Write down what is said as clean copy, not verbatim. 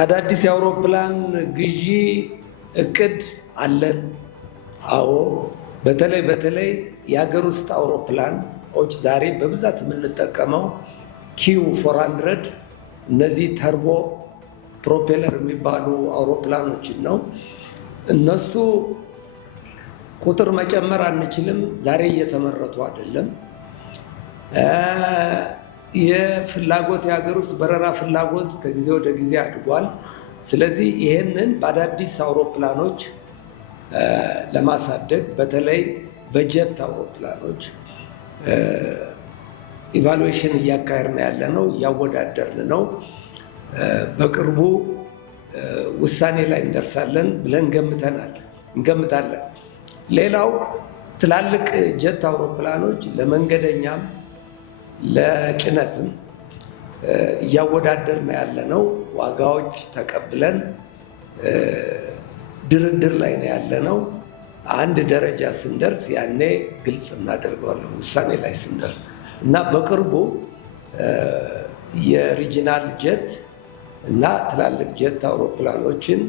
አዳዲስ የአውሮፕላን ግዢ እቅድ አለን። አዎ፣ በተለይ የሀገር ውስጥ አውሮፕላኖች ዛሬ በብዛት የምንጠቀመው ኪው 400 እነዚህ ተርቦ ፕሮፔለር የሚባሉ አውሮፕላኖችን ነው። እነሱ ቁጥር መጨመር አንችልም። ዛሬ እየተመረቱ አይደለም። የሀገር ውስጥ በረራ ፍላጎት ከጊዜ ወደ ጊዜ አድጓል። ስለዚህ ይህንን በአዳዲስ አውሮፕላኖች ለማሳደግ በተለይ በጀት አውሮፕላኖች ኢቫሉዌሽን እያካሄድን ያለ ነው፣ እያወዳደርን ነው። በቅርቡ ውሳኔ ላይ እንደርሳለን ብለን እንገምታለን። ሌላው ትላልቅ ጀት አውሮፕላኖች ለመንገደኛም ለጭነትም እያወዳደርን ያለ ነው። ዋጋዎች ተቀብለን ድርድር ላይ ነው ያለ ነው። አንድ ደረጃ ስንደርስ ያኔ ግልጽ እናደርገዋለን፣ ውሳኔ ላይ ስንደርስ እና በቅርቡ የሪጂናል ጀት እና ትላልቅ ጀት አውሮፕላኖችን